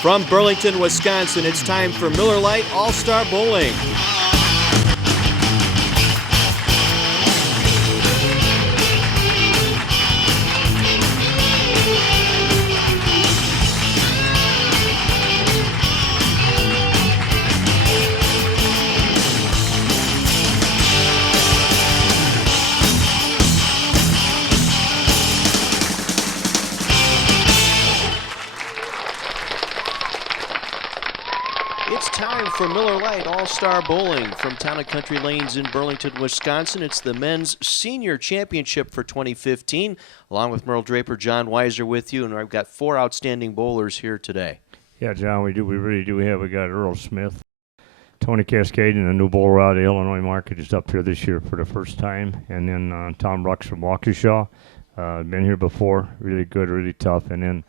From Burlington, Wisconsin, it's time for Miller Lite All-Star Bowling. It's time for Miller Lite All-Star Bowling from Town & Country Lanes in Burlington, Wisconsin. It's the men's senior championship for 2015. Along with Merle Draper, John Weiser with you, and I've got 4 outstanding bowlers here today. Yeah, John, we do. We really do have. We got Earl Smith, Tony Cascade, a new bowler out of the Illinois market, is up here this year for the first time, and then Tom Rux from Waukesha, been here before, really good, really tough, and then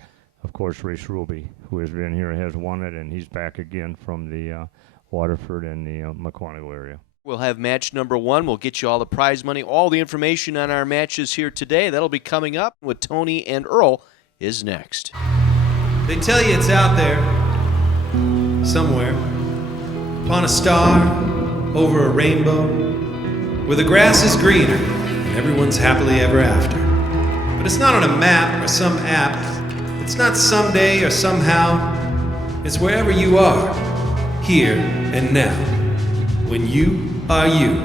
of course Race Ruby, who has been here, has won it, and he's back again from the Waterford and the McQuantico area. We'll have match number 1. We'll get you all the prize money, all the information on our matches here today. That'll be coming up with Tony and Earl is next. They tell you it's out there, somewhere, upon a star, over a rainbow, where the grass is greener and everyone's happily ever after. But it's not on a map or some app. It's not someday or somehow. It's wherever you are, here and now, when you are you.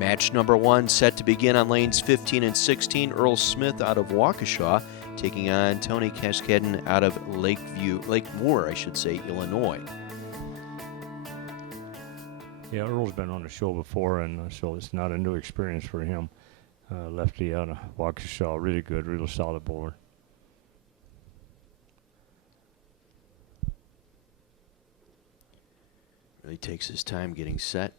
Match number 1 set to begin on lanes 15 and 16. Earl Smith out of Waukesha taking on Tony Cascadden out of Lake Moore, Illinois. Yeah, Earl's been on the show before, and so it's not a new experience for him. Lefty out of Waukesha, really good, real solid bowler. Really takes his time getting set.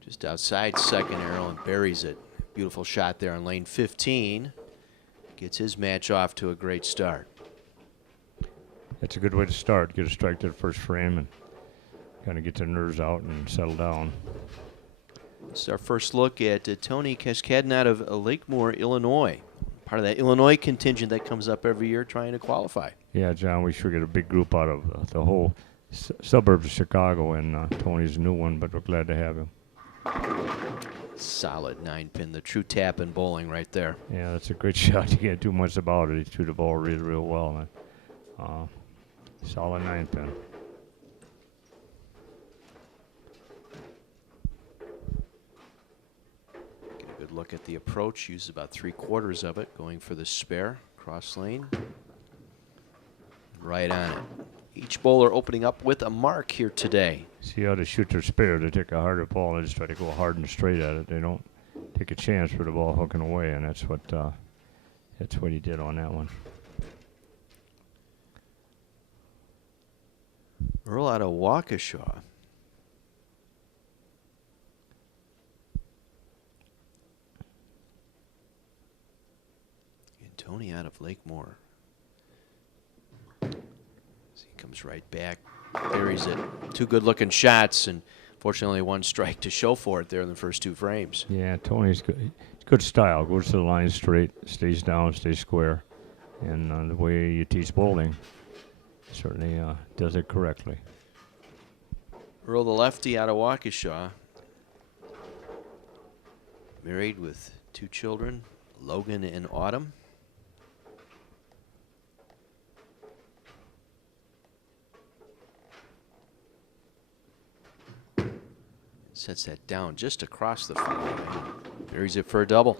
Just outside second arrow and buries it. Beautiful shot there on lane 15. Gets his match off to a great start. It's a good way to start. Get a strike to the first frame and kind of get the nerves out and settle down. This is our first look at Tony Cascadden out of Lake Moore, Illinois. Part of that Illinois contingent that comes up every year trying to qualify. Yeah, John, we sure get a big group out of the whole suburbs of Chicago, and Tony's a new one, but we're glad to have him. Solid 9-pin, the true tap in bowling right there. Yeah, that's a great shot. You can't do much about it. He threw the ball really, real well. Solid 9-pin. Get a good look at the approach. Used about 3/4 of it, going for the spare. Cross lane. Right on it. Each bowler opening up with a mark here today. See how they shoot their spare. They take a harder ball. They just try to go hard and straight at it. They don't take a chance for the ball hooking away, and that's what he did on that one. Earl out of Waukesha. And Tony out of Lake Moore. As he comes right back, buries it. 2 good-looking shots, and fortunately 1 strike to show for it there in the first 2 frames. Yeah, Tony's good. Good style. Goes to the line straight, stays down, stays square, and the way you teach bowling, certainly does it correctly. Earl the lefty out of Waukesha. Married with 2 children, Logan and Autumn. Sets that down just across the foul line. Buries it for a double.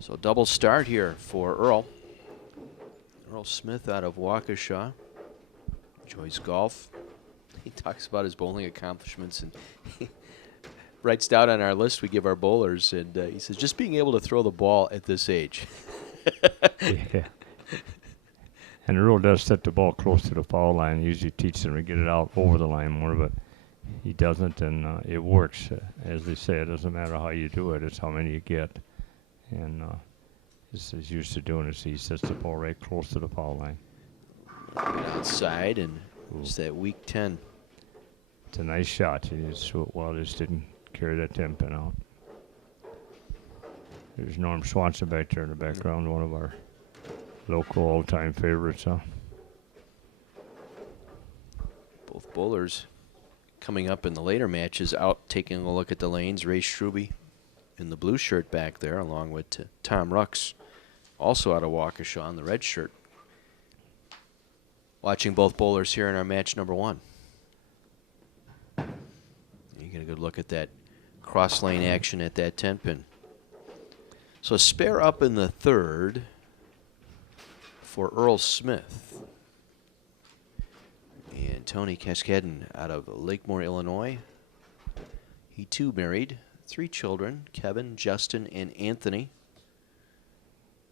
So double start here for Earl. Earl Smith out of Waukesha. Enjoys golf. He talks about his bowling accomplishments, and he writes down on our list we give our bowlers, and he says, just being able to throw the ball at this age. Yeah. And Earl does set the ball close to the foul line. He usually teaches them to get it out over the line more, but he doesn't, and it works. As they say, it doesn't matter how you do it, it's how many you get. And he's used to doing it, so he sets the ball right close to the foul line. Outside, and it's that weak 10. It's a nice shot. He just just didn't carry that 10 pin out. There's Norm Swanson back there in the background, one of our local all-time favorites. Both bowlers coming up in the later matches out taking a look at the lanes. Ray Struby in the blue shirt back there, along with Tom Rux, also out of Waukesha in the red shirt. Watching both bowlers here in our match number 1. You get a good look at that cross lane action at that 10 pin. So a spare up in the third for Earl Smith. And Tony Kaskeden out of Lakemore, Illinois. He too married, 3 children, Kevin, Justin, and Anthony.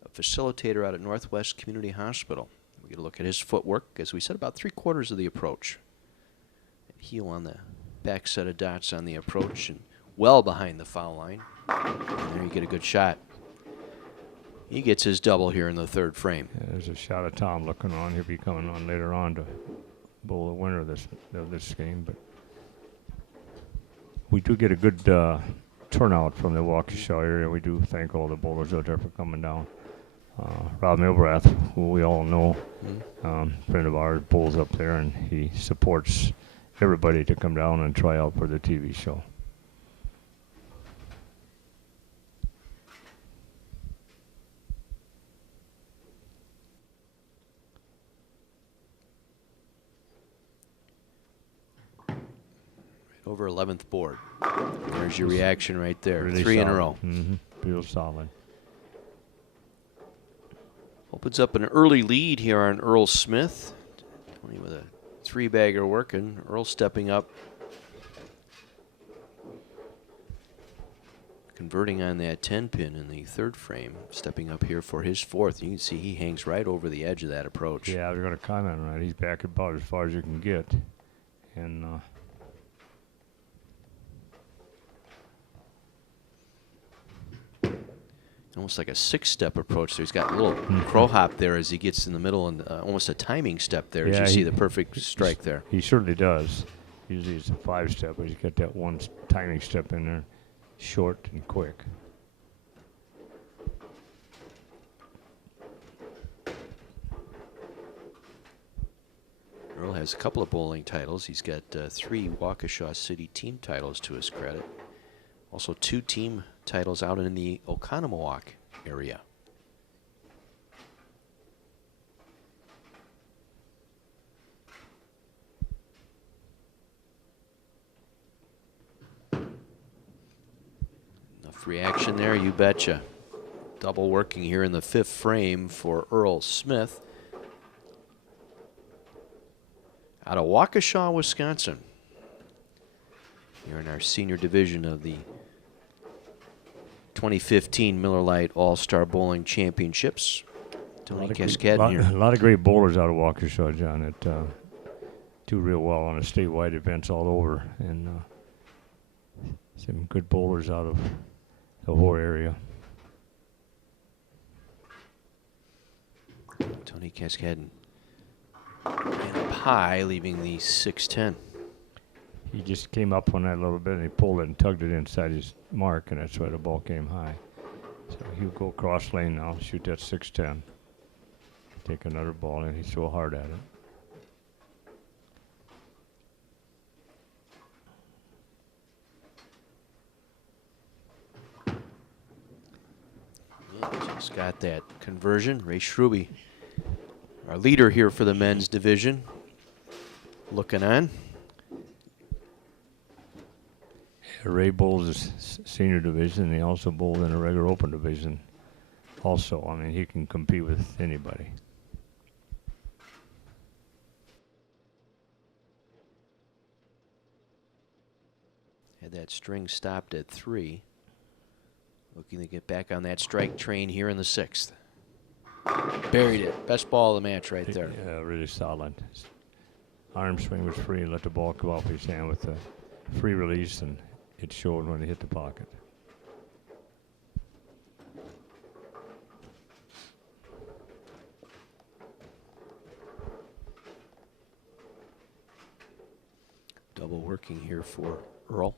A facilitator out at Northwest Community Hospital. We get a look at his footwork, as we said, about 3/4 of the approach. Heel on the back set of dots on the approach and well behind the foul line. And there you get a good shot. He gets his double here in the third frame. Yeah, there's a shot of Tom looking on. He'll be coming on later on to bowl the winner of this game. But we do get a good turnout from the Waukesha area. We do thank all the bowlers out there for coming down. Rob Milbrath, who we all know, friend of ours, bowls up there, and he supports everybody to come down and try out for the TV show. Over 11th board. There's your reaction right there. Really 3 in a solid. row. Real solid. Opens up an early lead here on Earl Smith. Tony with a 3-bagger working. Earl stepping up. Converting on that 10 pin in the third frame. Stepping up here for his 4th. You can see he hangs right over the edge of that approach. Yeah, we're going to comment on that. He's back about as far as you can get. And almost like a 6-step approach there. He's got a little crow hop there as he gets in the middle, and almost a timing step there as Yeah, you see he- the perfect strike there. he certainly does. Usually it's a 5-step, but he's got that one timing step in there, short and quick. Earl has a couple of bowling titles. He's got 3 Waukesha City team titles to his credit. Also 2 team titles out in the Oconomowoc area. Enough reaction there, you betcha. Double working here in the 5th frame for Earl Smith. Out of Waukesha, Wisconsin. Here in our senior division of the 2015 Miller Lite All-Star Bowling Championships. Tony Kaskeden here. A lot of great bowlers out of Waukesha, John, that do real well on the statewide events all over. And some good bowlers out of the whole area. Tony Kaskeden. And up high, leaving the 6-10. He just came up on that a little bit, and he pulled it and tugged it inside his mark, and that's why the ball came high. So he'll go cross lane now, shoot that 6-10. Take another ball, and he's so hard at it. Yeah, just got that conversion. Ray Struby, our leader here for the men's division, looking on. Ray bowls senior division, and he also bowled in a regular open division. Also, I mean, he can compete with anybody. Had that string stopped at 3. Looking to get back on that strike train here in the 6th. Buried it. Best ball of the match right there. Yeah, really solid. His arm swing was free, let the ball come off his hand with the free release, and it showed when he hit the pocket. Double working here for Earl.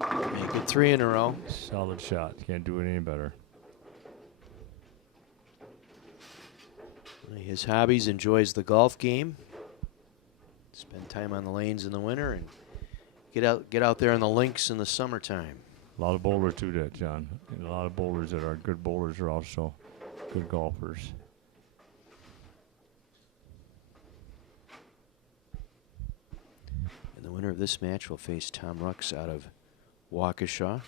Make it 3 in a row. Solid shot. Can't do it any better. His hobbies, enjoys the golf game. Spend time on the lanes in the winter and get out there on the links in the summertime. A lot of bowlers do that, John. And a lot of bowlers that are good bowlers are also good golfers. And the winner of this match will face Tom Rux out of Waukesha.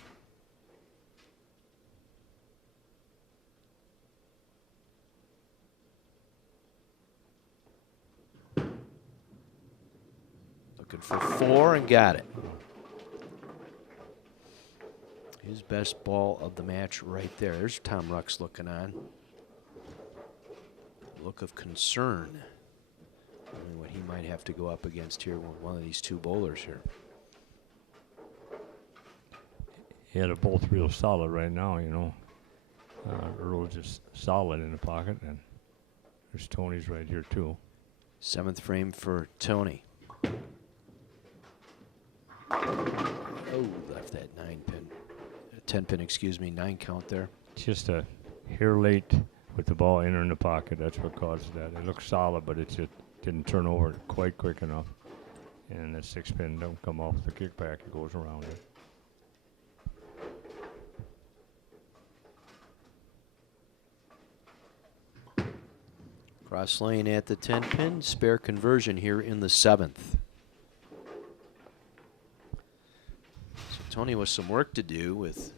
Looking for 4 and got it. His best ball of the match right there. There's Tom Rux looking on. Look of concern. Wondering what he might have to go up against here with one of these two bowlers here. Yeah, they're both real solid right now, you know. Earl's just solid in the pocket, and there's Tony's right here too. 7th frame for Tony. Oh, left that 9-pin. 10-pin, excuse me, 9 count there. Just a hair late with the ball entering the pocket. That's what caused that. It looked solid, but it just didn't turn over quite quick enough. And the 6-pin don't come off the kickback. It goes around it. Cross lane at the 10-pin. Spare conversion here in the 7th. So Tony with some work to do, with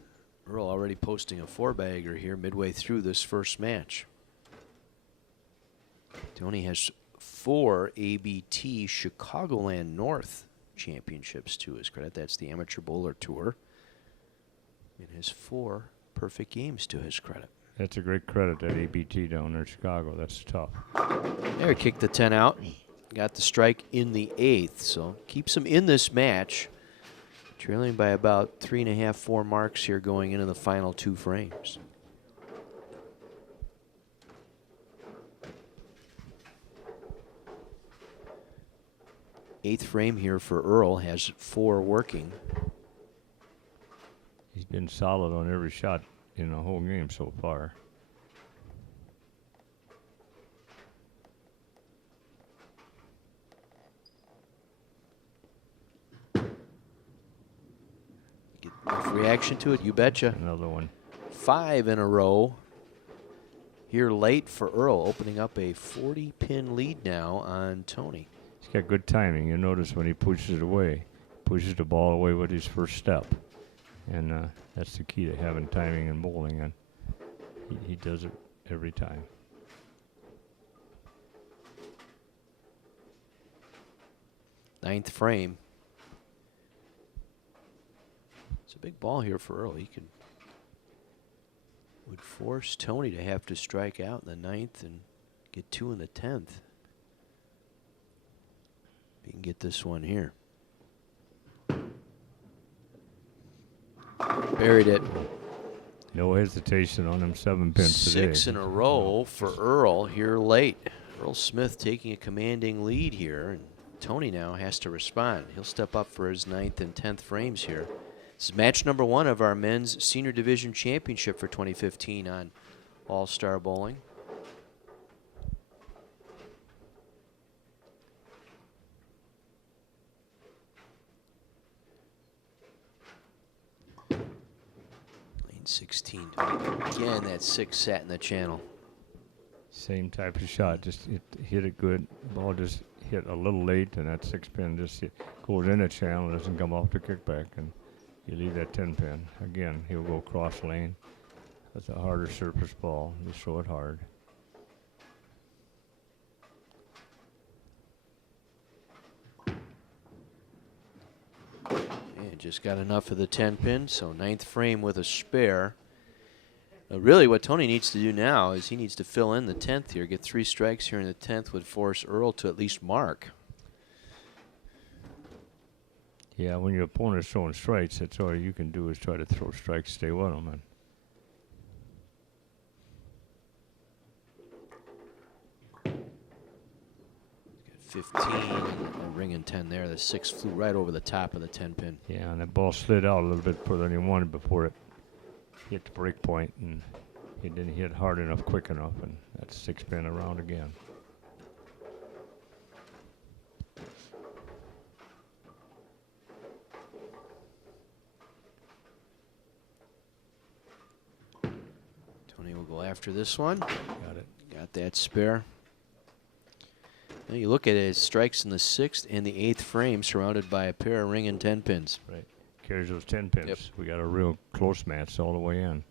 Earl already posting a 4-bagger here midway through this first match. Tony has 4 ABT Chicagoland North championships to his credit. That's the Amateur Bowler Tour. And has 4 perfect games to his credit. That's a great credit, that ABT down there in Chicago. That's tough. There, kicked the 10 out. Got the strike in the 8th, so keeps him in this match. Trailing by about 3.5, 4 marks here going into the final 2 frames. Eighth frame here for Earl, has 4 working. He's been solid on every shot in the whole game so far. Get enough reaction to it, you betcha. Another one. 5 in a row here late for Earl, opening up a 40-pin lead now on Tony. He's got good timing. You notice when he pushes it away, pushes the ball away with his first step. And that's the key to having timing in bowling, and he does it every time. Ninth frame. It's a big ball here for Earl. He would force Tony to have to strike out in the 9th and get 2 in the 10th. He can get this one here. Buried it. No hesitation on them 7 pins today. 6 in a row for Earl here late. Earl Smith taking a commanding lead here, and Tony now has to respond. He'll step up for his 9th and 10th frames here. This is match number 1 of our men's senior division championship for 2015 on All-Star Bowling. Lane 16. Again, that 6 sat in the channel. Same type of shot. Just hit it good. Ball just hit a little late, and that 6-pin just goes in the channel, doesn't come off the kickback, and you leave that 10-pin. Again, he'll go cross lane. That's a harder surface ball. You throw it hard. And just got enough of the 10-pin, so 9th frame with a spare. Really what Tony needs to do now is he needs to fill in the 10th here. Get 3 strikes here in the 10th would force Earl to at least mark. Yeah, when your opponent's throwing strikes, that's all you can do is try to throw strikes, stay with them. And 15, a ring and 10 there. The 6 flew right over the top of the 10 pin. Yeah, and the ball slid out a little bit further than he wanted before it hit the break point, and he didn't hit hard enough, quick enough, and that's 6 pin around again. Tony will go after this one. Got it. Got that spare. Now you look at it, strikes in the 6th and the 8th frame, surrounded by a pair of ring and 10 pins. Right. Carries those 10 pins. Yep. We got a real close match all the way in.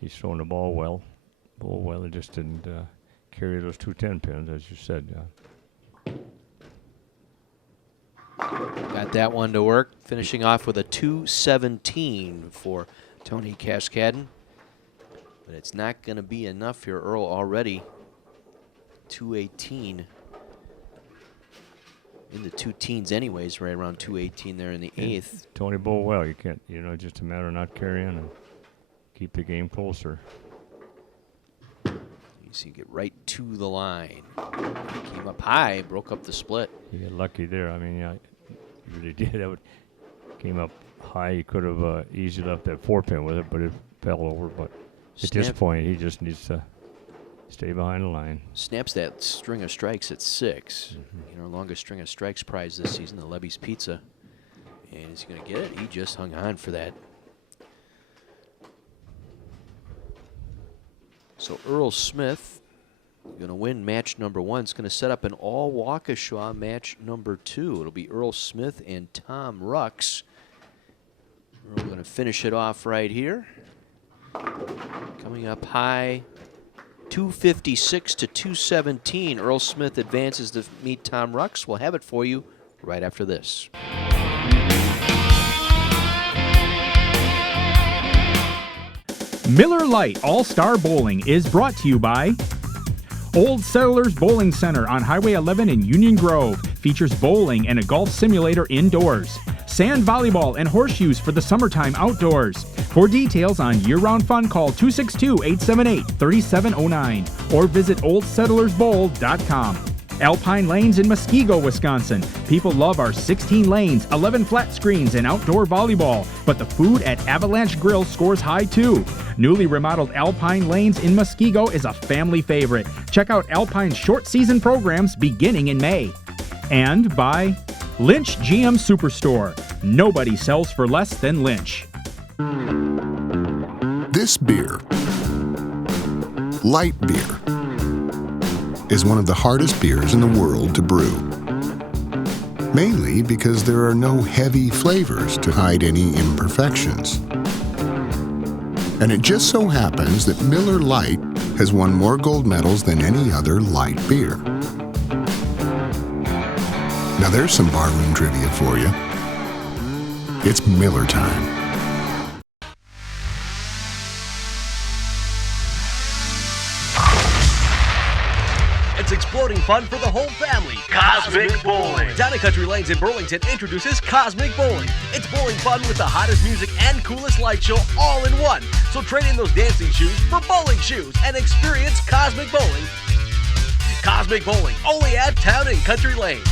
He's throwing the ball well. He just didn't carry those 2 10 pins, as you said. Got that one to work, finishing off with a 217 for Tony Cascadden. But it's not going to be enough here. Earl already 218 in the 2 teens anyways, right around 218 there in the 8th. Tony bowled well. You can't, just a matter of not carrying and keep the game closer. You see, get right to the line. Came up high, broke up the split. You got lucky there. I mean, yeah, you really did. Came up high. He could have easily left that 4 pin with it, but it fell over. But at this point, he just needs to stay behind the line. Snaps that string of strikes at 6. Longest string of strikes prize this season, the Levy's Pizza. And is he going to get it? He just hung on for that. So Earl Smith going to win match number 1. It's going to set up an all Waukesha match number 2. It'll be Earl Smith and Tom Rux. Earl going to finish it off right here. Coming up high, 256 to 217. Earl Smith advances to meet Tom Rux. We'll have it for you right after this. Miller Lite All-Star Bowling is brought to you by Old Settlers Bowling Center on Highway 11 in Union Grove. Features bowling and a golf simulator indoors. Sand volleyball and horseshoes for the summertime outdoors. For details on year-round fun, call 262-878-3709 or visit oldsettlersbowl.com. Alpine Lanes in Muskego, Wisconsin. People love our 16 lanes, 11 flat screens, and outdoor volleyball, but the food at Avalanche Grill scores high too. Newly remodeled Alpine Lanes in Muskego is a family favorite. Check out Alpine's short season programs beginning in May. And by Lynch GM Superstore. Nobody sells for less than Lynch. This beer, light beer, is one of the hardest beers in the world to brew. Mainly because there are no heavy flavors to hide any imperfections. And it just so happens that Miller Lite has won more gold medals than any other light beer. Now there's some barroom trivia for you. It's Miller time. It's exploding fun for the whole family. Cosmic Bowling. Town & Country Lanes in Burlington introduces Cosmic Bowling. It's bowling fun with the hottest music and coolest light show all in one. So trade in those dancing shoes for bowling shoes and experience Cosmic Bowling. Cosmic Bowling, only at Town & Country Lanes.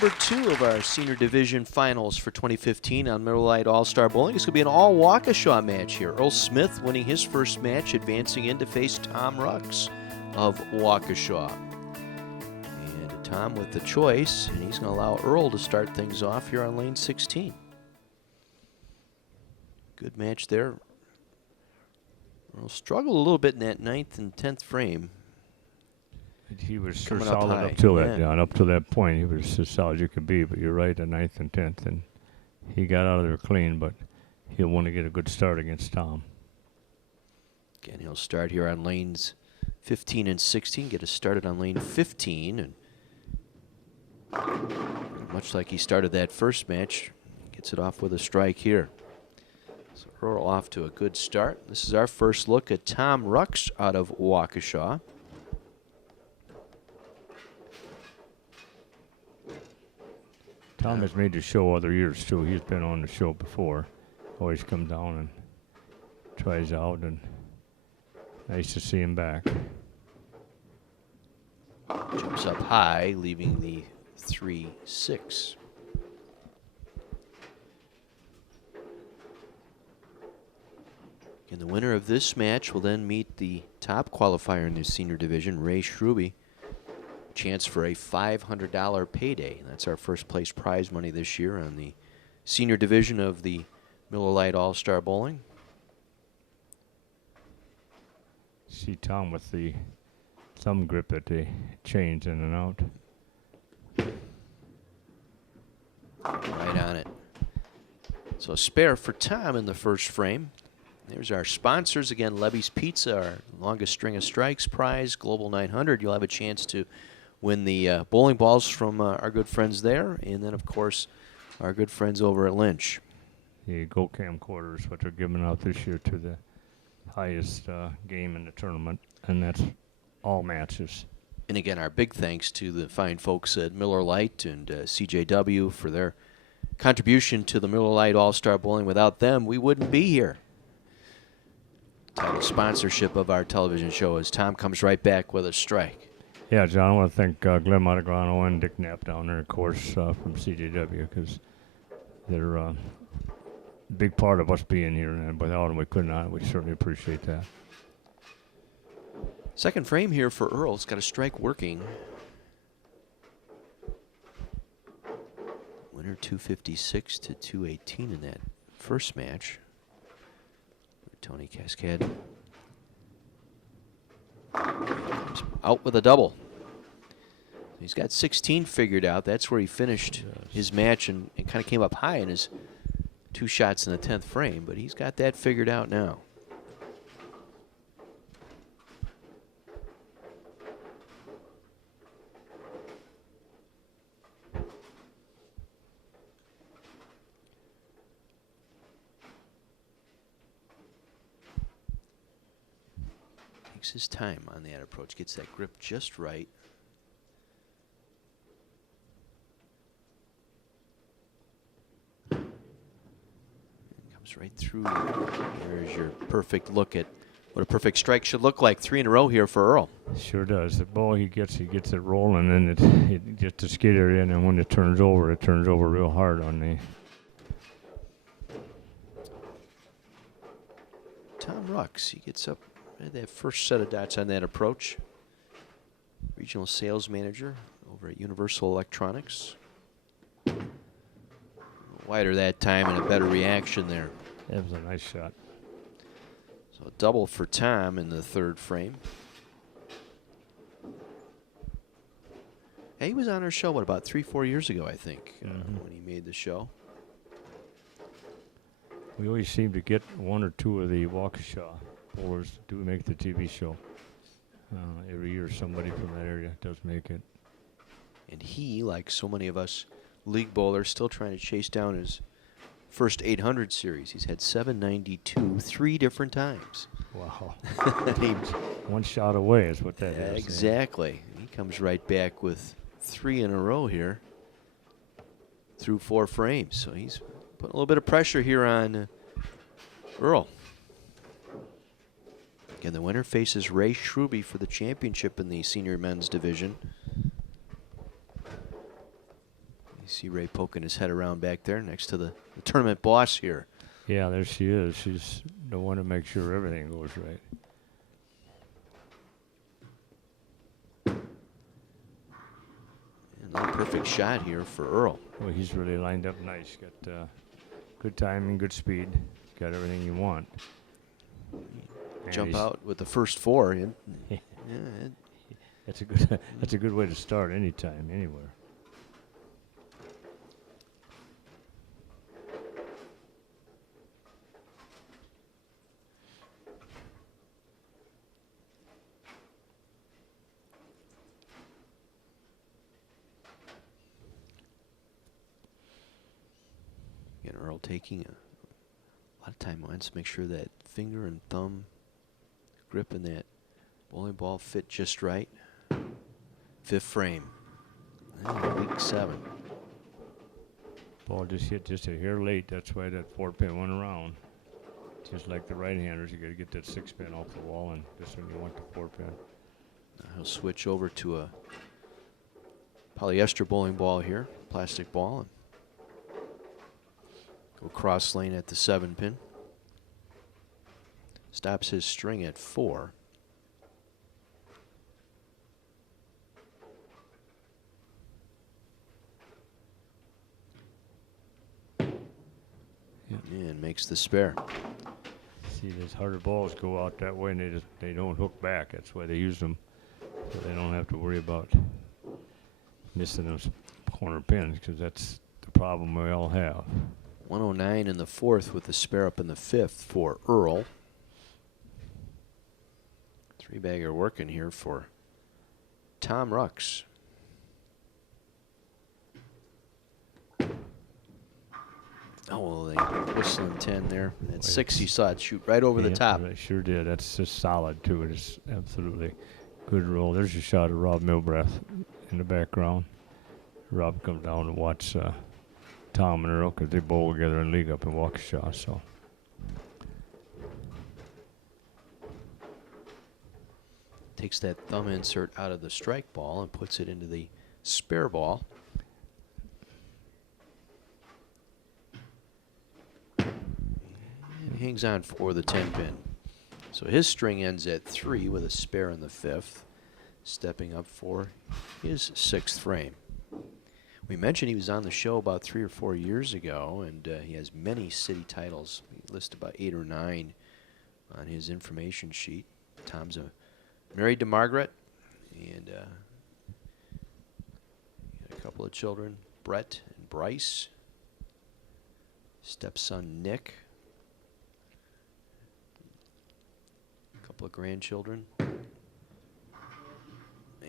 number 2 of our senior division finals for 2015 on Miller Lite All-Star Bowling. It's going to be an all-Waukesha match here. Earl Smith winning his first match, advancing in to face Tom Rux of Waukesha. And Tom with the choice, and he's going to allow Earl to start things off here on lane 16. Good match there. Earl struggled a little bit in that 9th and 10th frame. He was Coming sure up solid high, up till that, yeah. John. Up to that point, he was as solid as you could be. But you're right, the 9th and 10th, and he got out of there clean. But he'll want to get a good start against Tom. Again, he'll start here on lanes 15 and 16, get us started on lane 15, and much like he started that first match, gets it off with a strike here. So Earl off to a good start. This is our first look at Tom Rux out of Waukesha. Tom has made the show other years too. He's been on the show before. Always come down and tries out, and nice to see him back. Jumps up high, leaving the 3-6. And the winner of this match will then meet the top qualifier in the senior division, Ray Schruby. Chance for a $500 payday. That's our first place prize money this year on the senior division of the Miller Lite All-Star Bowling. See Tom with the thumb grip at the chains in and out. Right on it. So a spare for Tom in the first frame. There's our sponsors. Again, Levy's Pizza, our longest string of strikes prize, Global 900. You'll have a chance to win the bowling balls from our good friends there. And then, of course, our good friends over at Lynch. The Go camcorders, what they're giving out this year to the highest game in the tournament, and that's all matches. And again, our big thanks to the fine folks at Miller Lite and CJW for their contribution to the Miller Lite All-Star Bowling. Without them, we wouldn't be here. Title sponsorship of our television show as Tom comes right back with a strike. Yeah, John, I want to thank Glenn Montegrano and Dick Knapp down there, of course, from CJW, because they're a big part of us being here, and without them we could not. We certainly appreciate that. Second frame here for Earl. It's got a strike working. Winner 256 to 218 in that first match. Tony Cascade out with a double. He's got 16 figured out. That's where he finished his match and kind of came up high in his 2 shots in the 10th frame, but he's got that figured out now. Takes his time on that approach, gets that grip just right. Comes right through. There's your perfect look at what a perfect strike should look like. 3 in a row here for Earl. Sure does. The ball he gets it rolling, and it gets the skid area, and then when it turns over real hard on the. Tom Rux, he gets up at that first set of dots on that approach. Regional sales manager over at Universal Electronics. Wider that time and a better reaction there. That was a nice shot. So a double for Tom in the third frame. Yeah, he was on our show, what, about 3-4 years ago, I think, when he made the show. We always seem to get 1 or 2 of the Waukesha bowlers do make the TV show. Every year somebody from that area does make it. And he, like so many of us league bowlers, still trying to chase down his first 800 series. He's had 792 3 different times. Wow. He, 1 shot away is what that is. exactly. He comes right back with 3 in a row here through 4 frames. So he's putting a little bit of pressure here on Earl. Again, the winner faces Ray Schruby for the championship in the senior men's division. See Ray poking his head around back there next to the tournament boss here. Yeah, there she is. She's the one to make sure everything goes right. Another perfect shot here for Earl. Well, he's really lined up nice. Got good timing, good speed. Got everything you want. And Jump he's- out with the first four. And, yeah, That's a good. That's a good way to start anytime, anywhere. Again, Earl taking a lot of time wants to make sure that finger and thumb grip in that bowling ball fit just right. Fifth frame. Week 7. Ball just hit just a hair late. That's why that 4-pin went around. Just like the right-handers, you got to get that 6-pin off the wall, and this one you want the 4-pin. He'll switch over to a polyester bowling ball here, plastic ball, and go cross lane at the 7-pin. Stops his string at 4. And makes the spare. See, those harder balls go out that way, and they don't hook back. That's why they use them, so they don't have to worry about missing those corner pins, because that's the problem we all have. 109 in the 4th with the spare up in the 5th for Earl. 3-bagger working here for Tom Rux. Oh, well, they whistling 10 there. At 6, you saw it shoot right over the Yeah, top. I sure did. That's just solid, too. It's absolutely good roll. There's a shot of Rob Milbrath in the background. Rob comes down to watch Tom and Earl, because they bowl together in league up in Waukesha. So Takes that thumb insert out of the strike ball and puts it into the spare ball. And hangs on for the 10-pin. So his string ends at 3 with a spare in the 5th, stepping up for his 6th frame. We mentioned he was on the show about 3 or 4 years ago, and he has many city titles. He lists about 8 or 9 on his information sheet. Tom's married to Margaret, and got a couple of children, Brett and Bryce. Stepson Nick. A couple of grandchildren.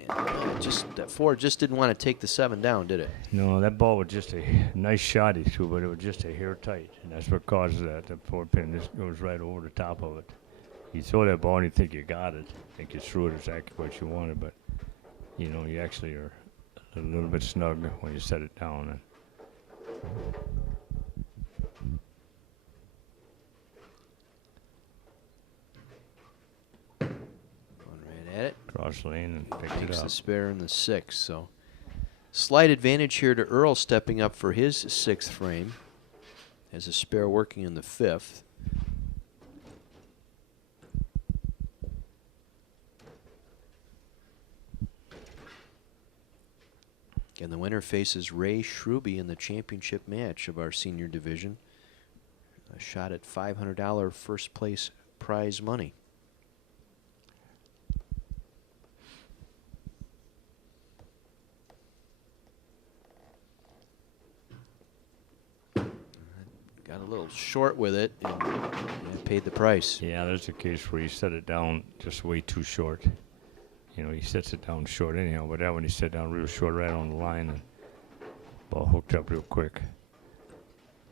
And just that 4 just didn't want to take the 7 down, did it? no, that ball was just a nice shot he threw, but it was just a hair tight, and that's what causes that. The 4-pin just goes right over the top of it. You throw that ball and you think you got it, think you threw it exactly what you wanted, but you know, you actually are a little bit snug when you set it down. Going right at it. Cross lane and picked it Takes up. the spare in the 6th. So slight advantage here to Earl stepping up for his 6th frame. Has a spare working in the 5th. And the winner faces Ray Shruby in the championship match of our senior division. A shot at $500 first place prize money. Got a little short with it and paid the price. Yeah, there's a case where you set it down just way too short. You know, he sets it down short anyhow, but that one he set down real short right on the line, and ball hooked up real quick.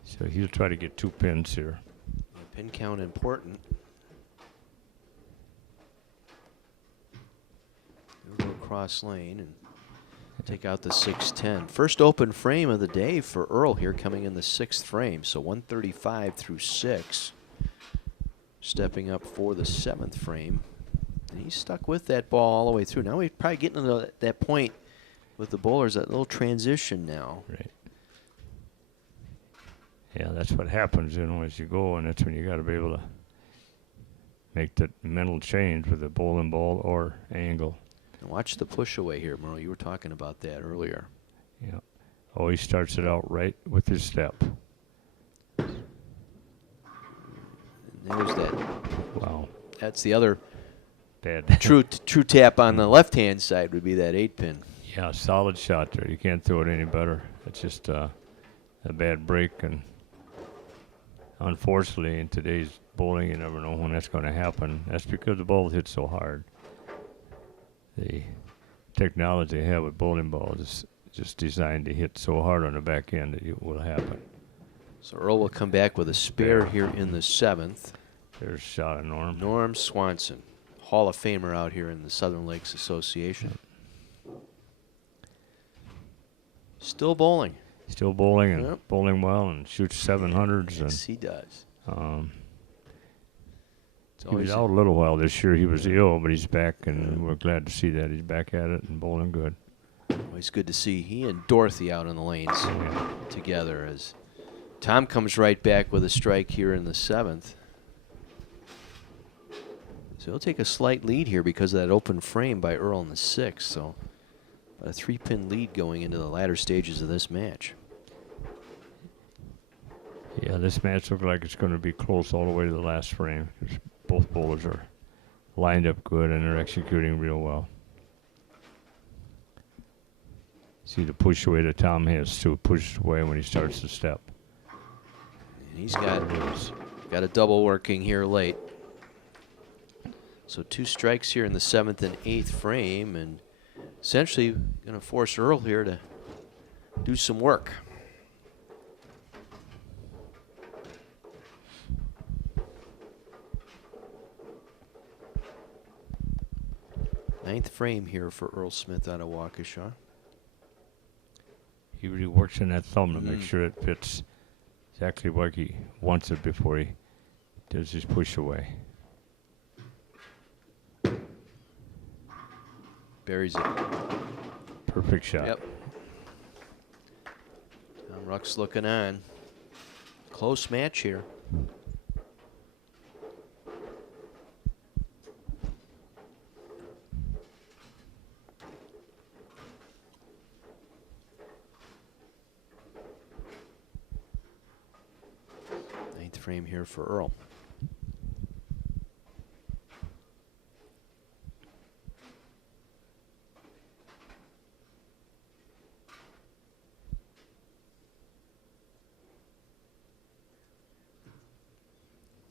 So he'll try to get 2 pins here. Pin count important. He'll go cross lane and take out the 610. First open frame of the day for Earl here, coming in the 6th frame. So 135 through 6. Stepping up for the 7th frame. And he's stuck with that ball all the way through. Now we're probably getting to that point with the bowlers, that little transition now. Right. Yeah, that's what happens, as you go, and that's when you got to be able to make that mental change with the bowling ball or angle. Watch the push away here, Merle. You were talking about that earlier. Yeah. Oh, he starts it out right with his step. And there's that. Wow. That's the other Bad. true tap on the left-hand side would be that 8-pin. Yeah, solid shot there. You can't throw it any better. It's just a bad break, and unfortunately, in today's bowling, you never know when that's going to happen. That's because the ball hits so hard. The technology they have with bowling balls is just designed to hit so hard on the back end that it will happen. So Earl will come back with a spare here in the 7th. There's a shot of Norm. Norm Swanson, Hall of Famer out here in the Southern Lakes Association. Still bowling. Still bowling and Yep. bowling well and shoots 700s. Yes, he does. And It's he was always out a little while this year. He was ill, but he's back, and we're glad to see that he's back at it and bowling good. always good to see he and Dorothy out in the lanes Yeah. together as Tom comes right back with a strike here in the 7th. So he'll take a slight lead here because of that open frame by Earl in the 6th. So a 3-pin lead going into the latter stages of this match. Yeah, this match looks like it's going to be close all the way to the last frame. 'Cause both bowlers are lined up good and they're executing real well. See the push away that Tom has too. Pushes away when he starts the step. And he's got a double working here late. So 2 strikes here in the 7th and 8th frame, and essentially going to force Earl here to do some work. Ninth frame here for Earl Smith out of Waukesha. He really works in that thumb to make sure it fits exactly like he wants it before he does his push away. Buries it. Perfect shot. Yep. Tom Ruck's looking on. Close match here. Ninth frame here for Earl.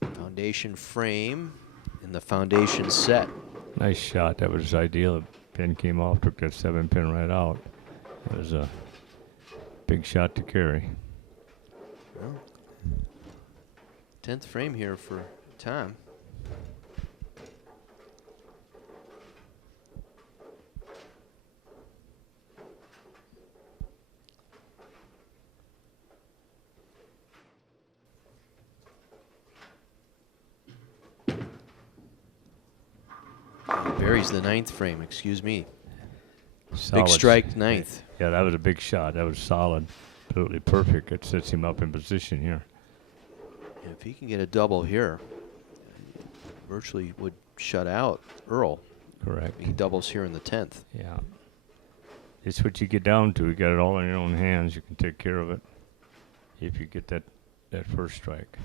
Foundation frame in the foundation set. Nice shot. That was ideal. The pin came off, took that 7-pin right out. It was a big shot to carry. 10th frame here for Tom. Buries the 9th frame, excuse me. Solid. Big strike 9th. Yeah, that was a big shot. That was solid. Absolutely perfect. It sets him up in position here. If he can get a double here, virtually would shut out Earl. Correct. He doubles here in the 10th. Yeah. It's what you get down to. You got it all in your own hands. You can take care of it if you get that first strike.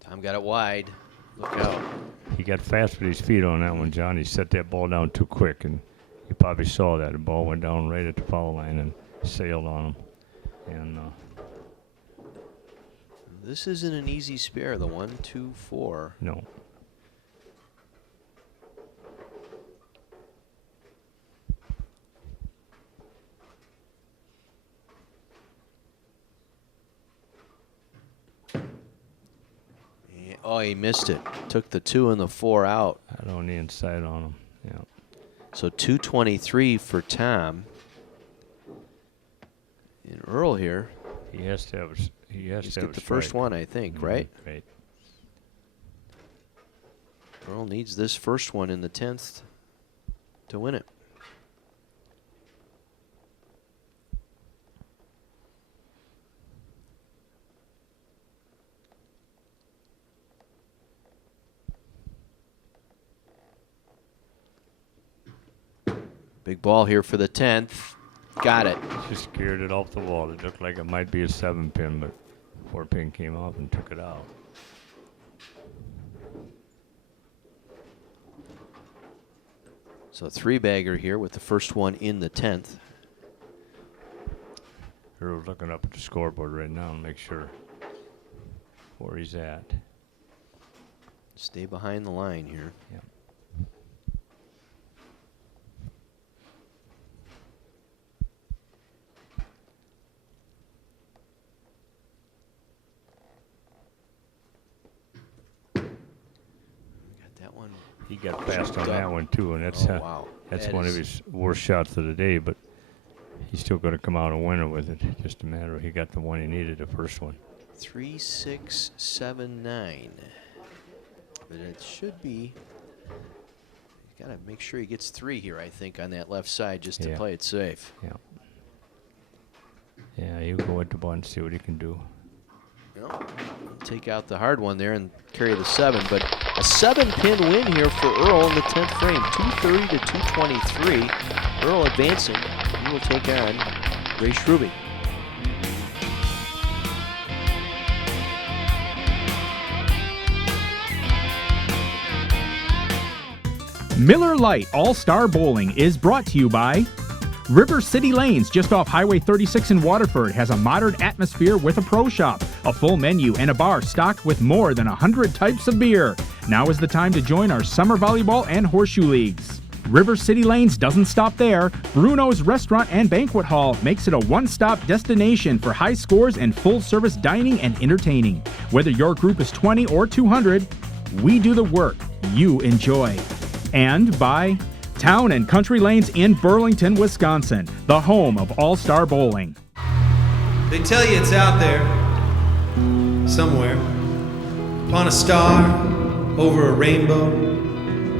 Tom got it wide. Look out. He got fast with his feet on that one, John. He set that ball down too quick, and you probably saw that. The ball went down right at the foul line and sailed on him. And This isn't an easy spare, the 1, 2, 4. no. Oh, he missed it. Took the 2 and the 4 out. Out on the inside on him. Yeah. So 223 for Tom. And Earl here. He has to have. He has He's to got have the a first strike. one, I think, right? Right. Earl needs this first one in the 10th to win it. Big ball here for the 10th. Got it. Just scared it off the wall. It looked like it might be a 7-pin, but 4-pin came off and took it out. So a 3-bagger here with the first one in the 10th. Earl's looking up at the scoreboard right now and make sure where he's at. Stay behind the line here. Yep. He got fast on that one too, and that's wow. that's That one of is- his worst shots of the day. But he's still going to come out a winner with it. Just a matter of he got the one he needed, the first one. 3-6-7-9. But it should be. Got to make sure he gets 3 here, I think, on that left side just to Yeah. play it safe. Yeah. Yeah, you go with the ball and see what he can do. Well, take out the hard one there and carry the 7, but a 7-pin win here for Earl in the 10th frame, 230 to 223. Earl advancing. He will take on Ray Schruby. Miller Lite All-Star Bowling is brought to you by River City Lanes, just off Highway 36 in Waterford, has a modern atmosphere with a pro shop, a full menu, and a bar stocked with more than 100 types of beer. Now is the time to join our summer volleyball and horseshoe leagues. River City Lanes doesn't stop there. Bruno's Restaurant and Banquet Hall makes it a one-stop destination for high scores and full-service dining and entertaining. Whether your group is 20 or 200, we do the work you enjoy. And by Town and Country Lanes in Burlington, Wisconsin, the home of All-Star Bowling. They tell you it's out there, somewhere, upon a star, over a rainbow,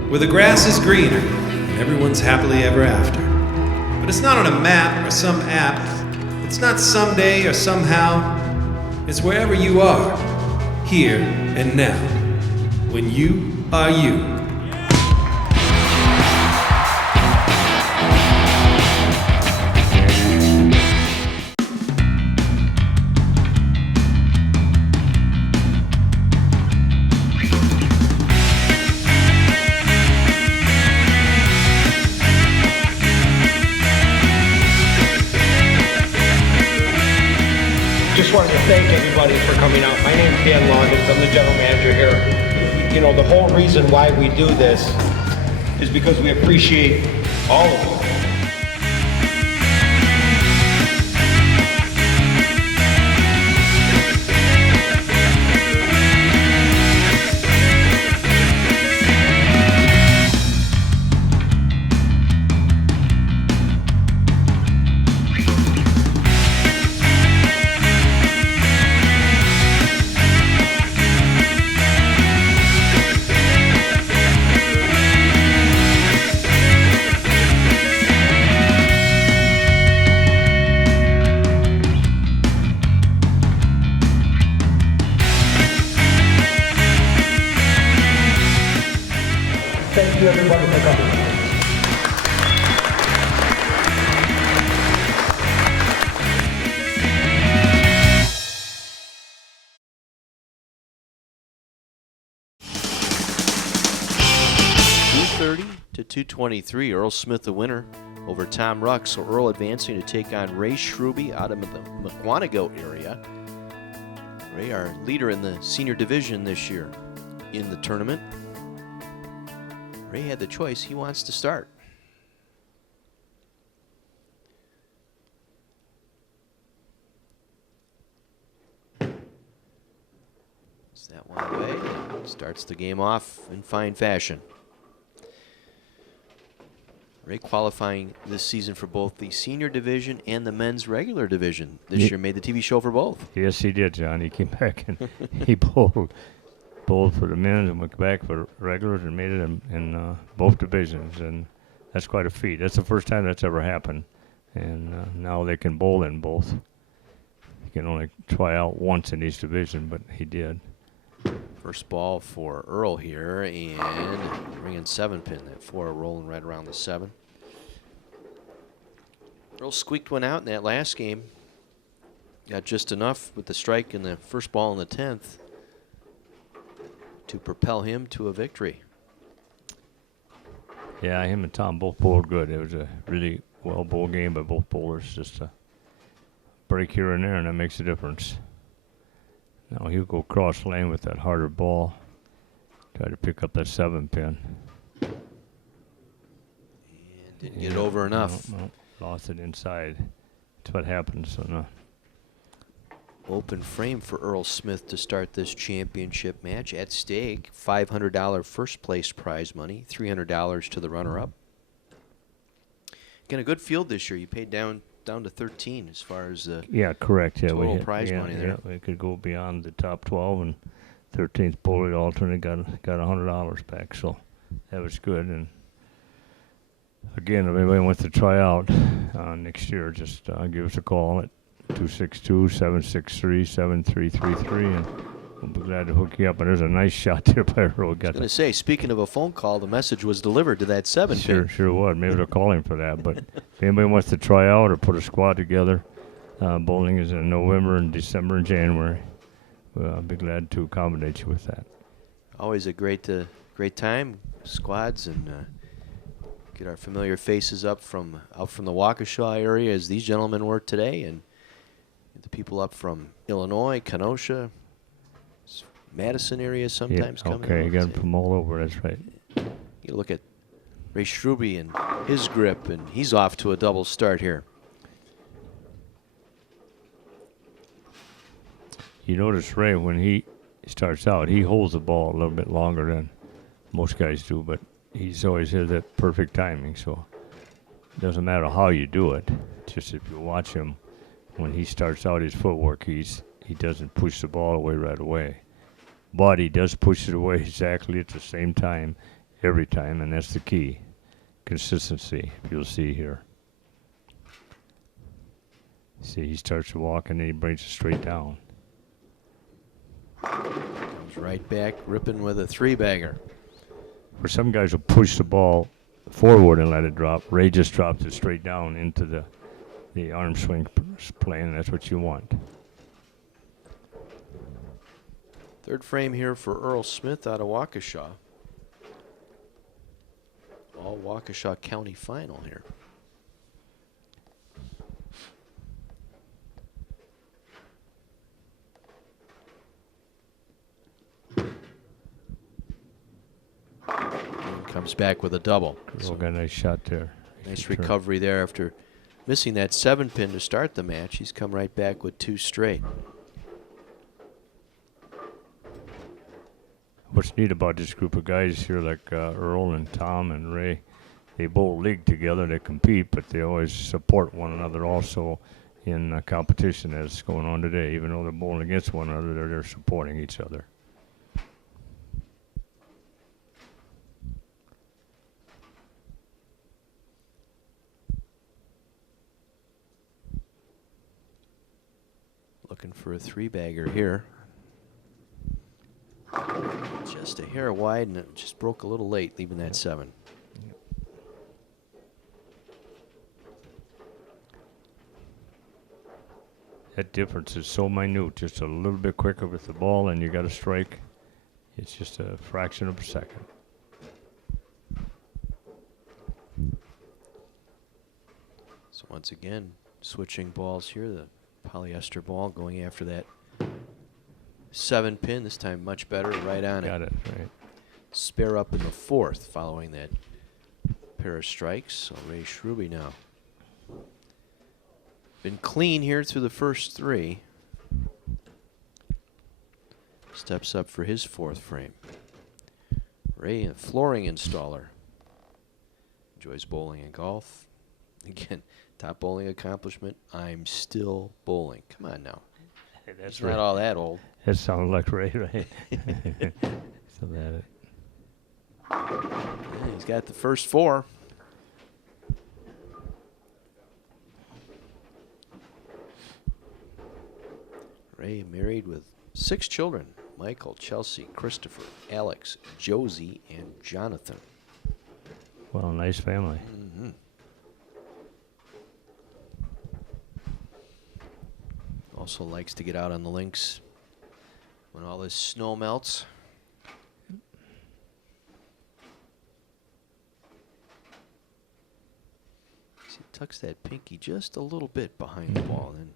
where the grass is greener and everyone's happily ever after. But it's not on a map or some app. It's not someday or somehow. It's wherever you are, here and now, when you are you. Just wanted to thank everybody for coming out. My name's Dan Launders. I'm the general manager here. You know, the whole reason why we do this is because we appreciate all of you. Thank you everybody for coming. To 223, Earl Smith the winner over Tom Ruck. So Earl advancing to take on Ray Schruby out of the McWanago area. Ray, our leader in the senior division this year in the tournament. Ray had the choice. He wants to start. It's that one away. Starts the game off in fine fashion. Ray qualifying this season for both the senior division and the men's regular division this year. Made the TV show for both. Yes, he did, John. He came back and he bowled bowled for the men's and went back for regulars and made it in both divisions, and that's quite a feat. That's the first time that's ever happened, and now they can bowl in both. You can only try out once in each division, but he did. First ball for Earl here, and ringing 7-pin. That 4 rolling right around the 7. Earl squeaked one out in that last game. Got just enough with the strike in the first ball in the 10th to propel him to a victory. Yeah, him and Tom both bowled good. It was a really well bowled game by both bowlers. Just a break here and there, and that makes a difference. Now he'll go cross lane with that harder ball. Try to pick up that 7-pin. And didn't get it over enough. No, lost it inside. That's what happens. So no. Open frame for Earl Smith to start this championship match. At stake, $500 first place prize money, $300 to the runner-up. Again, a good field this year. You paid down to 13 as far as the correct. Yeah, total prize money there. Yeah, we could go beyond the top 12, and 13th bullet alternate got $100 back. So that was good. And again, if anybody wants to try out next year, just give us a call at 262-763-7333, and we'll be glad to hook you up. And there's a nice shot there by Earl. I was going to say, speaking of a phone call, the message was delivered to that 7-pin. Sure was. Maybe they're calling for that. But if anybody wants to try out or put a squad together, bowling is in November and December and January. I'll be glad to accommodate you with that. Always a great time, squads, and get our familiar faces out from the Waukesha area as these gentlemen were today, and the people up from Illinois, Kenosha, Madison area sometimes coming. Okay, you got them from all over. That's right. You look at Ray Struby and his grip, and he's off to a double start here. You notice Ray, when he starts out, he holds the ball a little bit longer than most guys do, but he's always has that perfect timing. So it doesn't matter how you do it. Just if you watch him, when he starts out his footwork, he doesn't push the ball away right away. But he does push it away exactly at the same time every time, and that's the key. Consistency, you'll see here. See, he starts to walk, and then he brings it straight down. Comes right back, ripping with a 3-bagger. For some guys will push the ball forward and let it drop. Ray just drops it straight down into the arm swing plane, and that's what you want. Third frame here for Earl Smith out of Waukesha. All Waukesha County final here. And comes back with a double. So got a nice shot there. Nice recovery there after missing that 7-pin to start the match. He's come right back with 2 straight. What's neat about this group of guys here, like Earl and Tom and Ray, they both league together, they compete, but they always support one another also in competition that's going on today. Even though they're bowling against one another, they're supporting each other. Looking for a 3-bagger here. Just a hair wide, and it just broke a little late, leaving that 7. That difference is so minute, just a little bit quicker with the ball, and you got a strike. It's just a fraction of a second. So once again, switching balls here, the polyester ball going after that 7-pin, this time much better, right on it. Got it, right. Spare up in the 4th following that pair of strikes. So Ray Struby now. Been clean here through the first 3. Steps up for his 4th frame. Ray, a flooring installer. Enjoys bowling and golf. Again, top bowling accomplishment. I'm still bowling. Come on now. He's not all that old. That sounds like Ray, right? So that Yeah, he's got the first 4. Ray married with 6 children: Michael, Chelsea, Christopher, Alex, Josie, and Jonathan. well, nice family. Also likes to get out on the links when all this snow melts. See, tucks that pinky just a little bit behind the ball, and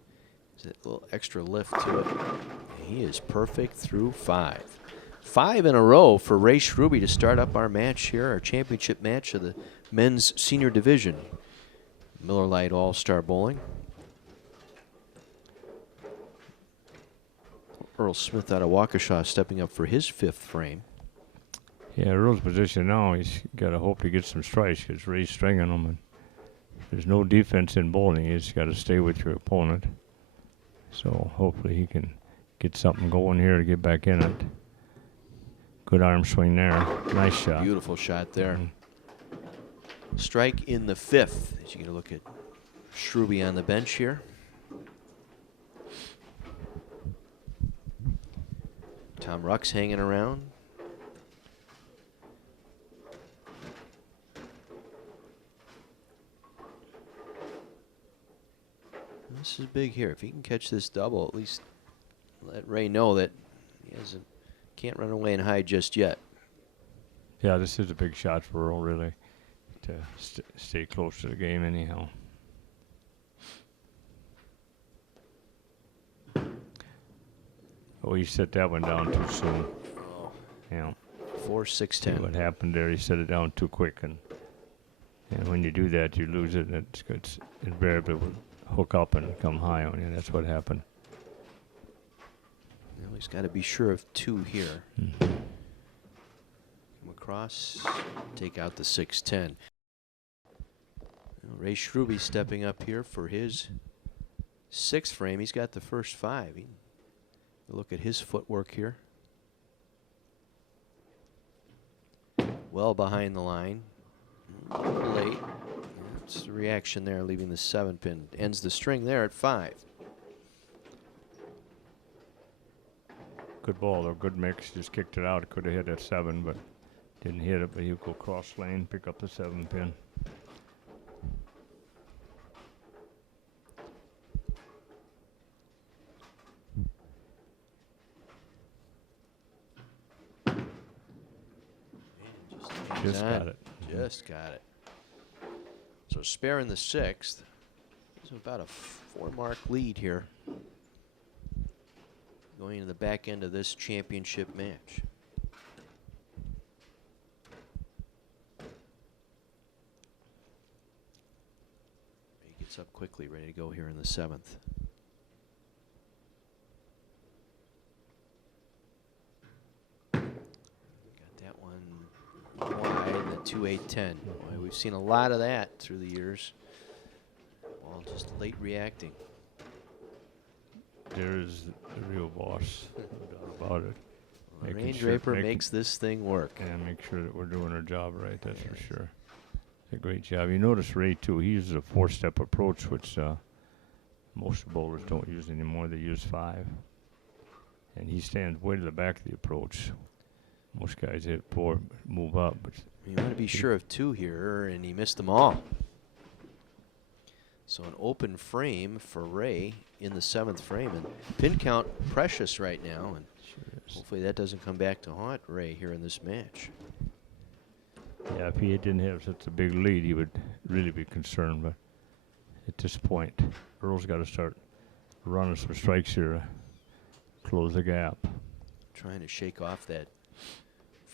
there's a little extra lift to it. And he is perfect through 5. 5 in a row for Ray Schruby to start up our match here, our championship match of the men's senior division. Miller Lite All-Star Bowling. Earl Smith out of Waukesha stepping up for his 5th frame. Yeah, Earl's position now, he's got to hope to get some strikes because Ray's stringing them. And there's no defense in bowling. You just got to stay with your opponent. So hopefully he can get something going here to get back in it. Good arm swing there. Nice shot. Beautiful shot there. Strike in the 5th. As you get a look at Schruby on the bench here. Tom Ruck's hanging around. This is big here. If he can catch this double, at least let Ray know that he can't run away and hide just yet. Yeah, this is a big shot for Earl, really, to stay close to the game anyhow. Oh, he set that one down too soon. Oh. Yeah. 4-6-10. What happened there? He set it down too quick, and when you do that, you lose it. And it's invariably will hook up and come high on you. That's what happened. Now he's got to be sure of 2 here. Come across, take out the 6-10. Ray Schruby stepping up here for his 6th frame. He's got the first 5. Look at his footwork here. Well behind the line. Late. That's the reaction there, leaving the 7-pin. Ends the string there at 5. Good ball, though. Good mix. Just kicked it out. Could have hit at 7, but didn't hit it. But he'll go cross lane, pick up the 7-pin. Just got it. Just got it. So sparing the 6th. There's about a 4-mark lead here. Going into the back end of this championship match. He gets up quickly, ready to go here in the 7th. Wide, the 2-8-10. Boy, we've seen a lot of that through the years. Ball just late reacting. There's the real boss. No doubt about it. Well, Rain Draper makes this thing work. And make sure that we're doing our job right, that's for sure. It's a great job. You notice Ray, too, he uses a 4-step approach, which most bowlers don't use anymore. They use 5. And he stands way to the back of the approach. Most guys hit 4, move up. But you want to be sure of 2 here, and he missed them all. So an open frame for Ray in the 7th frame, and pin count precious right now, and hopefully that doesn't come back to haunt Ray here in this match. Yeah, if he didn't have such a big lead, he would really be concerned. But at this point, Earl's got to start running some strikes here, close the gap. Trying to shake off that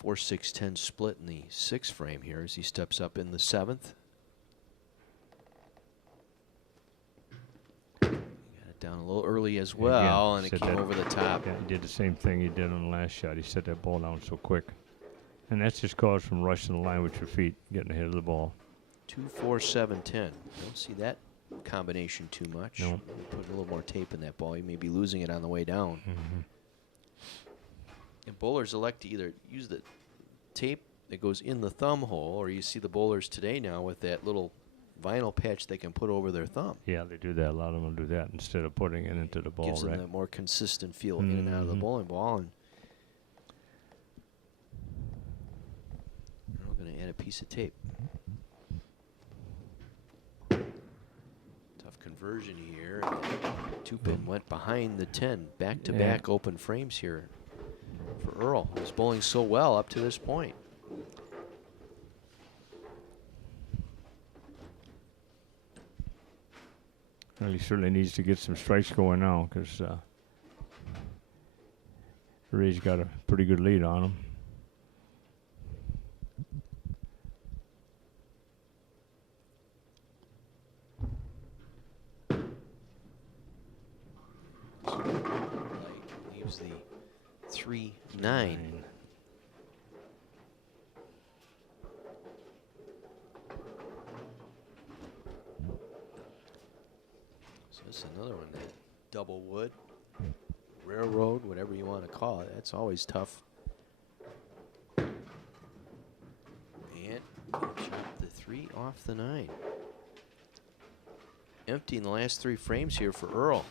4-6-10 split in the 6th frame here as he steps up in the 7th. Got it down a little early as well, and it came over the top. Yeah, he did the same thing he did on the last shot. He set that ball down so quick. And that's just caused from rushing the line with your feet, getting ahead of the ball. 2-4-7-10. Don't see that combination too much. No. Put a little more tape in that ball. You may be losing it on the way down. And bowlers elect to either use the tape that goes in the thumb hole, or you see the bowlers today now with that little vinyl patch they can put over their thumb. Yeah, they do that. A lot of them do that instead of putting it into the ball, Gives them right? that more consistent feel in and out of the bowling ball. And we're going to add a piece of tape. Tough conversion here. Two-pin went behind the 10. Back-to-back open frames here for Earl. He was bowling so well up to this point. Well, he certainly needs to get some strikes going now because Ray's got a pretty good lead on him. Leaves the 3-9. So this is another one, that double wood, railroad, whatever you want to call it. That's always tough. And chop the 3 off the 9. Empty in the last 3 frames here for Earl.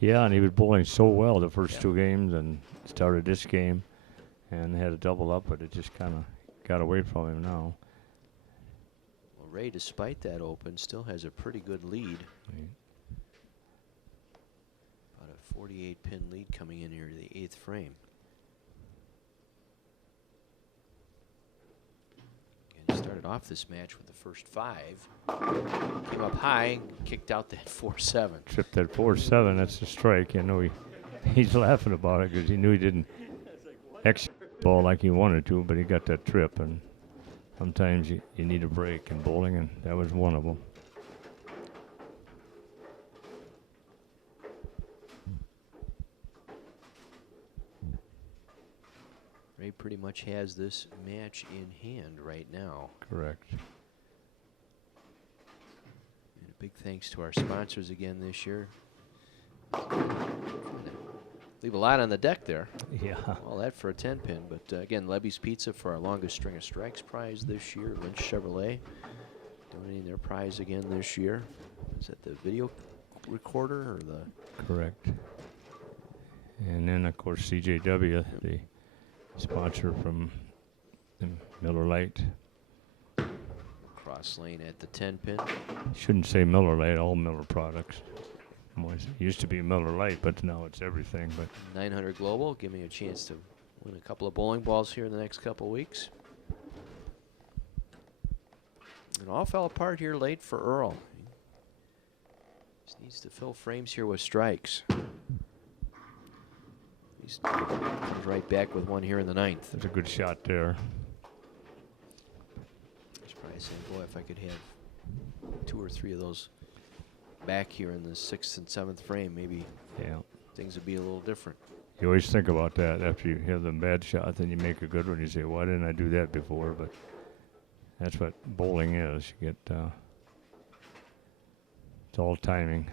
Yeah, and he was bowling so well the first Yeah. 2 games and started this game and had a double up, but it just kind of got away from him now. Well, Ray, despite that open, still has a pretty good lead. Right. About a 48-pin lead coming in here to the 8th frame. And he started off this match with the first 5. Came up high, kicked out that 4-7. Tripped that 4-7, that's a strike. I know he's laughing about it because he knew he didn't execute the ball like he wanted to, but he got that trip, and sometimes you need a break in bowling, and that was one of them. Ray pretty much has this match in hand right now. Correct. And a big thanks to our sponsors again this year. Leave a lot on the deck there. Yeah. All that for a 10-pin. But again, Levy's Pizza for our longest string of strikes prize this year. Lynch Chevrolet donating their prize again this year. Is that the video recorder or the? Correct. And then, of course, CJW, the sponsor from the Miller Lite. Cross lane at the 10-pin. Shouldn't say Miller Lite, all Miller products. It used to be Miller Lite, but now it's everything. But 900 Global, give me a chance to win a couple of bowling balls here in the next couple of weeks. It all fell apart here late for Earl. He just needs to fill frames here with strikes. He's comes right back with one here in the 9th. that's a good shot there. He's probably saying, boy, if I could have 2 or 3 of those back here in the 6th and 7th frame, maybe Yeah. things would be a little different. You always think about that after you have them bad shots, then you make a good one. You say, why didn't I do that before? But that's what bowling is. You get, it's all timing.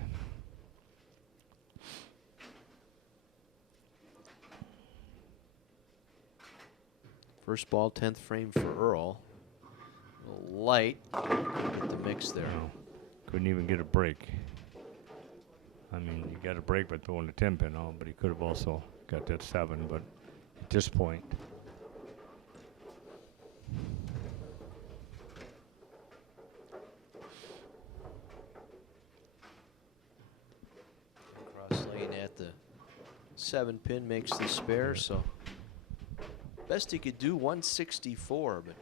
First ball, 10th frame for Earl. A little light. Get the mix there. No, couldn't even get a break. I mean, you got a break by throwing the 10-pin on, but he could have also got that 7. But at this point, Cross lane at the 7-pin makes the spare, so best he could do 164, but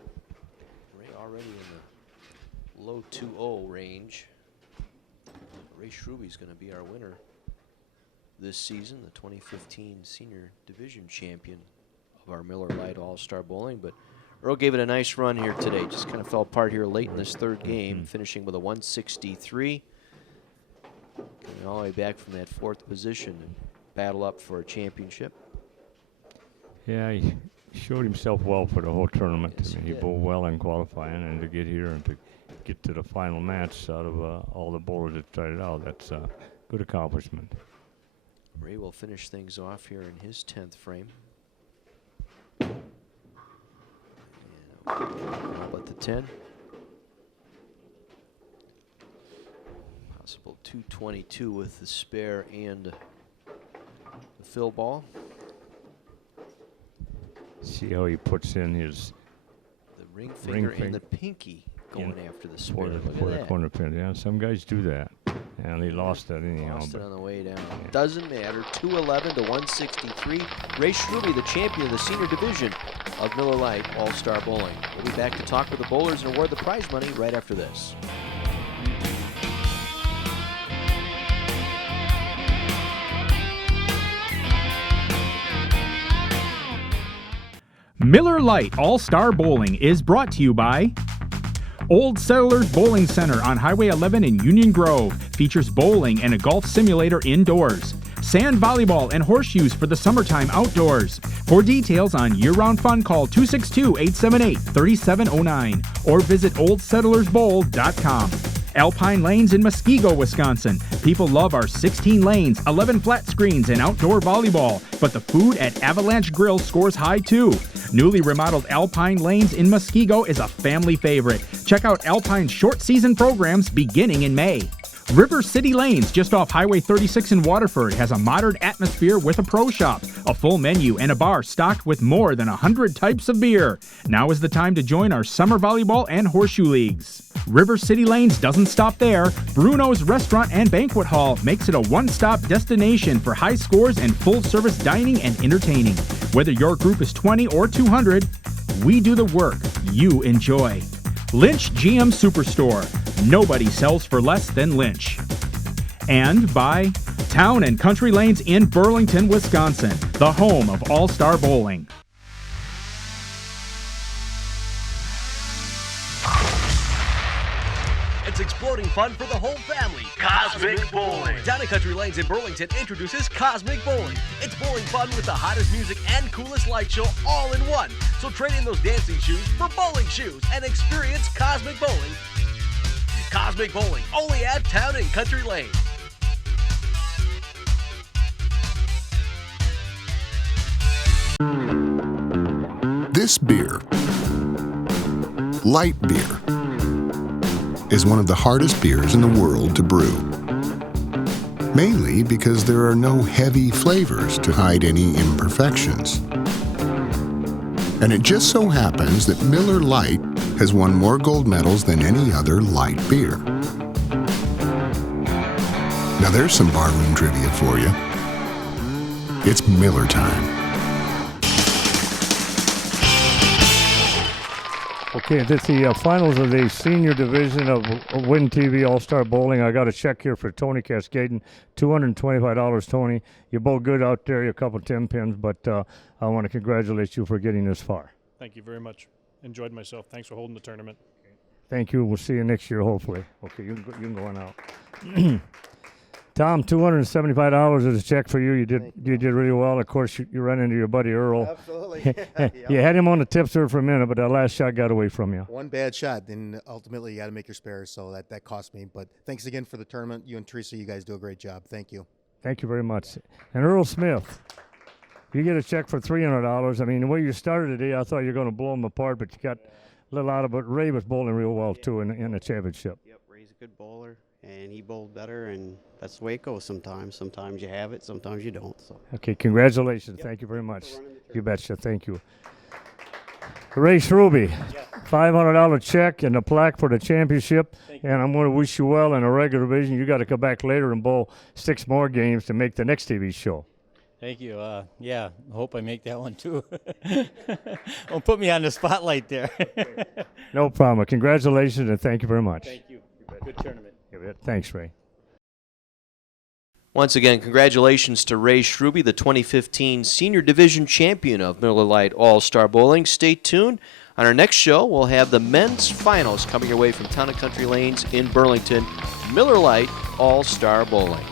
Ray already in the low 2-0 range. Ray Schruby's going to be our winner this season, the 2015 Senior Division Champion of our Miller Lite All-Star Bowling. But Earl gave it a nice run here today. Just kind of fell apart here late in this 3rd game, finishing with a 163. Coming all the way back from that 4th position and battle up for a championship. yeah, he showed himself well for the whole tournament. Yes, I mean, he he did. bowled well in qualifying, and to get here and to get to the final match out of all the bowlers that tried it out. That's a good accomplishment. Ray will finish things off here in his 10th frame. How about the 10? Possible 222 with the spare and the fill ball. See how he puts in his The ring finger and the pinky going after the spare. Look at for the that. corner pin. Yeah, some guys do that. And he lost that anyhow. Lost it but on the way down. Doesn't matter. 211 to 163. Ray Schruby, the champion of the senior division of Miller Lite All-Star Bowling. We'll be back to talk with the bowlers and award the prize money right after this. Miller Lite All-Star Bowling is brought to you by Old Settlers Bowling Center on Highway 11 in Union Grove. Features bowling and a golf simulator indoors. Sand volleyball and horseshoes for the summertime outdoors. For details on year-round fun, call 262-878-3709 or visit oldsettlersbowl.com. Alpine Lanes in Muskego, Wisconsin. People love our 16 lanes, 11 flat screens, and outdoor volleyball, but the food at Avalanche Grill scores high too. Newly remodeled Alpine Lanes in Muskego is a family favorite. Check out Alpine's short season programs beginning in May. River City Lanes, just off Highway 36 in Waterford, has a modern atmosphere with a pro shop, a full menu, and a bar stocked with more than 100 types of beer. Now is the time to join our summer volleyball and horseshoe leagues. River City Lanes doesn't stop there. Bruno's Restaurant and Banquet Hall makes it a one-stop destination for high scores and full-service dining and entertaining. Whether your group is 20 or 200, we do the work you enjoy. Lynch GM Superstore. Nobody sells for less than Lynch. And by Town and Country Lanes in Burlington, Wisconsin, the home of All-Star Bowling. It's exploding fun for the whole family. Cosmic Bowling. Town and Country Lanes in Burlington introduces Cosmic Bowling. It's bowling fun with the hottest music and coolest light show all in one. So trade in those dancing shoes for bowling shoes and experience Cosmic Bowling. Cosmic Bowling, only at Town and Country Lanes. This beer, light beer, is one of the hardest beers in the world to brew. Mainly because there are no heavy flavors to hide any imperfections. And it just so happens that Miller Lite has won more gold medals than any other light beer. Now there's some barroom trivia for you. It's Miller time. Okay, that's the finals of the senior division of Win TV All-Star Bowling. I got a check here for Tony Cascaden, $225, Tony. You're both good out there. You're a couple 10 pins, but I want to congratulate you for getting this far. Thank you very much. Enjoyed myself. Thanks for holding the tournament. Thank you. We'll see you next year, hopefully. Okay, you can go on out. Tom, $275 is a check for you. You did really well. Of course, you ran into your buddy Earl. Absolutely. You had him on the tip serve for a minute, but that last shot got away from you. One bad shot, then ultimately you got to make your spares, so that cost me. But thanks again for the tournament. You and Teresa, you guys do a great job. Thank you. Thank you very much. And Earl Smith, you get a check for $300. I mean, the way you started today, I thought you were going to blow them apart, but you got a little out of it. Ray was bowling real well, too, in the championship. Yep, Ray's a good bowler, and he bowled better, and that's the way it goes sometimes. Sometimes you have it, sometimes you don't. So. Okay, congratulations. Yep. Thank you very much. You betcha. Thank you. Ray Schruby, $500 check and a plaque for the championship. And I'm going to wish you well in a regular division. You got to come back later and bowl 6 more games to make the next TV show. Thank you. Yeah, I hope I make that one too. Don't put me on the spotlight there. No problem. Congratulations and thank you very much. Thank you. Good tournament. Thanks, Ray. Once again, congratulations to Ray Schruby, the 2015 Senior Division Champion of Miller Lite All-Star Bowling. Stay tuned. On our next show, we'll have the men's finals coming your way from Town and Country Lanes in Burlington. Miller Lite All-Star Bowling.